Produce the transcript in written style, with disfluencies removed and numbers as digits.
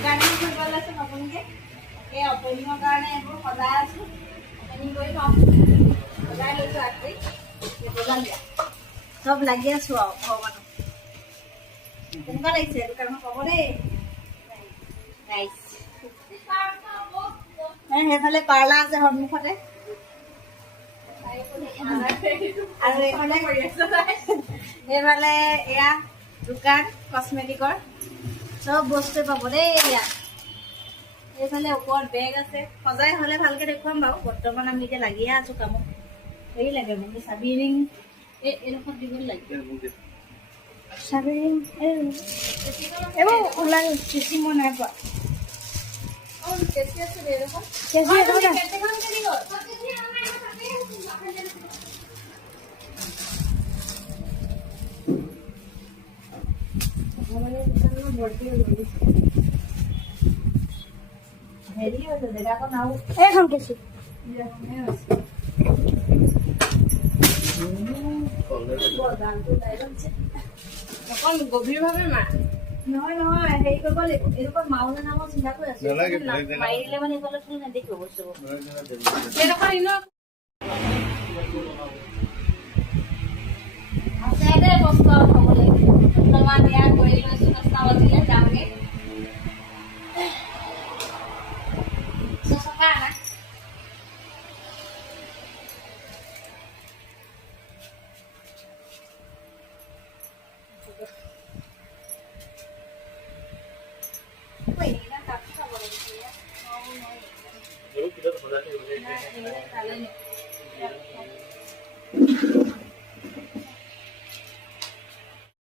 দোকানে কৰিব লৈছোঁ নতুনকৈ এই অপেনিঙৰ কাৰণে এইবোৰ সজাই আছোঁ অপেনিং কৰি থওঁ সজাই লৈছোঁ আগৰি বজাল দিয়া চব লাগি আছোঁ আৰু ভগৱানক কেনেকুৱা লাগিছে দোকানখন ক'ব দেই নাইচ সেইফালে পাৰ্লা আছে সন্মুখতে আৰু এইফালে এয়া দোকান কচমেটিকৰ চব বস্তু পাব দেই ইয়াত এইফালে ওপৰত বেগ আছে সজাই হ'লে ভালকৈ দেখুৱাম বাৰু বৰ্তমান আমি এতিয়া লাগিয়ে আছোঁ কামত হেৰি লাগে মোক চাবি ৰিং এইডোখৰত দিবলৈ লাগে চাবি ৰিং এইবোৰ ওলাই চিচি মই নাই পোৱা কেঁচি আছে এইডোখৰত কেঁচি হেৰি হৈছে জেগাকণ আৰু এইখন কেঁচি অকণ গভীৰভাৱে নহয় নহয় হেৰি কৰিব লাগিব এইডোখৰ মাউনা নামৰ চিন্তা কৰি আছো মাৰিলে মানে এইফালে তুমি নেদেখিব বস্তুবোৰ আছে দে বস্তু আৰু থ'বলৈ বৰ্তমান ইয়াত কৰি লৈছোঁ 10টা বাজিলে যামগৈ চকা না